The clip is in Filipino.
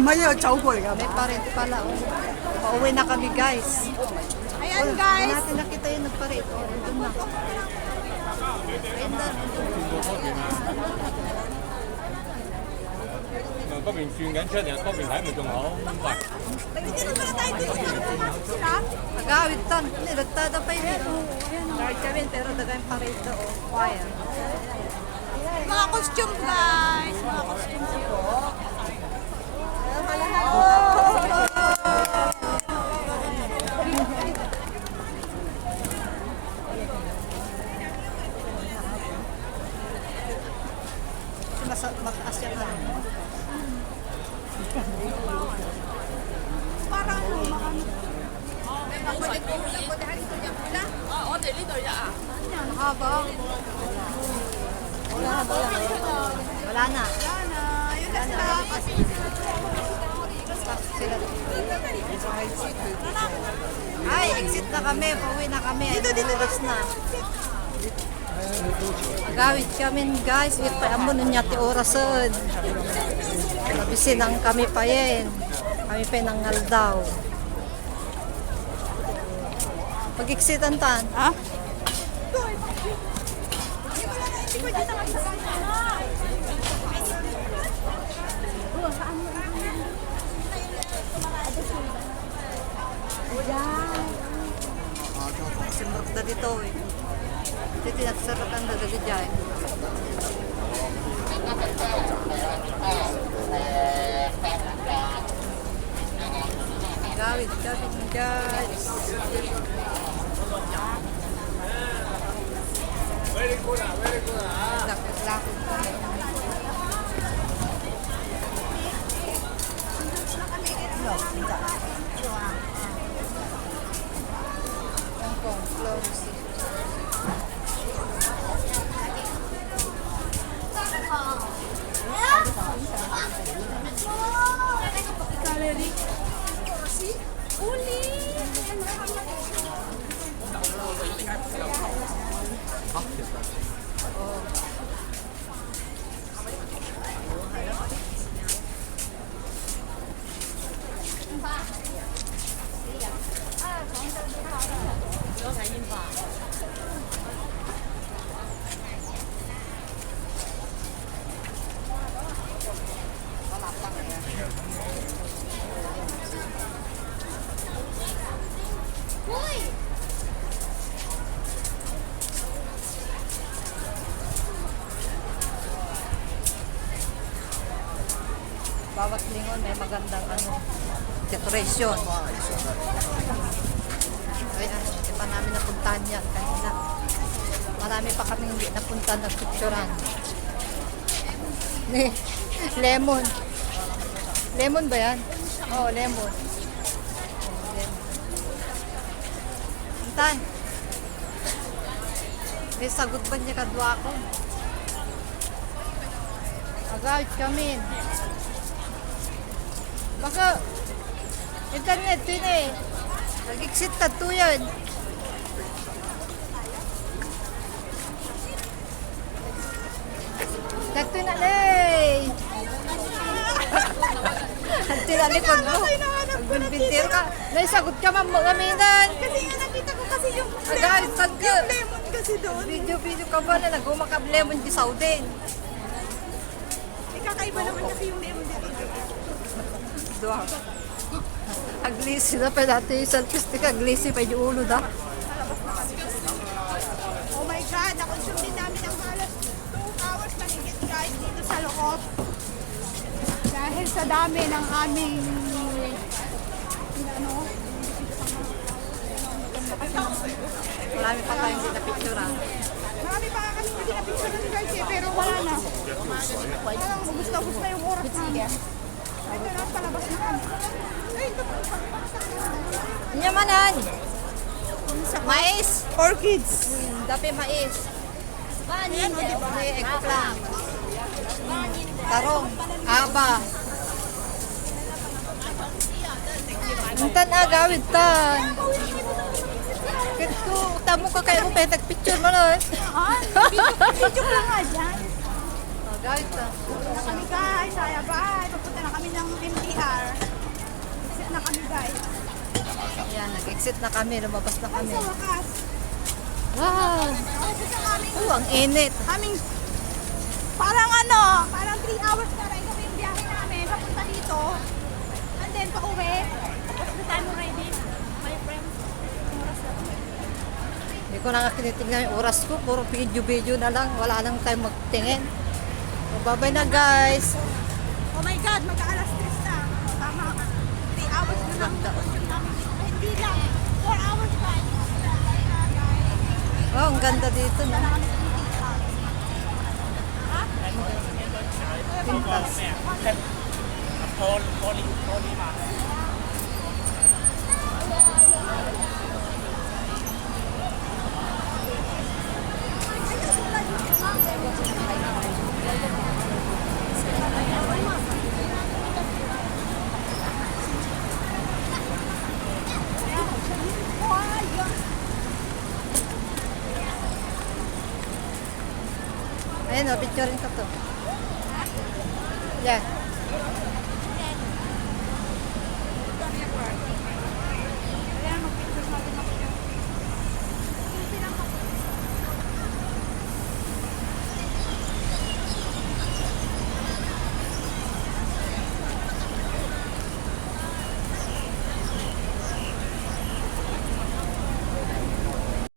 Maya, chow ko eh. May parente pala. Oh. Pauwi na kami guys. Ayan guys. Natin nakita yung nagparito. Doon na. Ayun na. 嗰邊轉緊出嚟，嗰邊睇咪仲好快。 Hindi na pala tayo dito sa Agawit tan. Nilagtada pa yun. Kahit kami pero dagay parito. Wire. mga costume guys. Mga costume po. Mataas yan na. Parang Mahaba. Wala na. wala na. Yun na sila. Sila. Ay, exit na kami. Pauwi na kami. Dito. Oras na. Agawit kami guys. Ito amo niya ti orasan. Labisin ang kami pa yan. Kami pa nangal daw. Pag-exitan tan. Ha? Simrok na dito eh. Dito nagsarakan na dito dyan. Gawit guys. Lakot pa. Hong Kong, close. Bawat lingon may magandang decoration. Ay, hindi pa namin napuntahan yan kanina. Marami pa kami hindi napuntahan ng picturean. Lemon. Lemon ba yan? Oo, lemon. Tan. May sagot ba niya kadwa ko? Agad kami. Baka internet din eh. Nag-exit ka to yan. Dito na lay. Dito na likod mo. Magbintir ka. Naisagot ka mamaminan. Kasi nga nakita ko kasi yung Agad, pagka. lemon kasi doon. Video ka ba na nag-umakab lemon di Saudi? Kakaiba naman kasi yung lemon dito. Doa. Aglisi na pa dati yung selfie-stick. Aglisi pa yung ulo da. Oh my God, na-consume din namin ang halos 2 hours na higit guys dito sa loob. Dahil sa dami ng aming Marami pa tayong hindi na picture. marami pa kami hindi na picture ng guys eh, pero wala na. Parang ubus na yung oras namin. Ito na, palabas na kami. Ay, ito pa. Nyamanan. Mais. For kids. Dapi mais. Ayan o, diba? Eggplant. Tarong. Aba. Intan agawid tan. Kito, tamo ka kayo mo petag picture mo no. Video ko lang nga dyan. Agawid ta. Punta na kami guys, saya bye. Papunta na kami ng exit na kami, lumabas na Ay, kami. sa wakas. Wow! Ang init. Aming, parang 3 hours na rin kami yung biyahe namin, papunta dito. And then, pa-uwi. Tapos the time already, my friend. Hindi ko na nga tinitingnan yung oras ko. Puro video-video na lang. Wala nang time magtingin. So, bye-bye na guys. Oh my God, mag-aalas 3 na. Tama. 3 hours na lang. Hindi lang. 4 hours pa. Oh, ang ganda dito na. Pintas. Ayun o, picturein ko to. Yeah.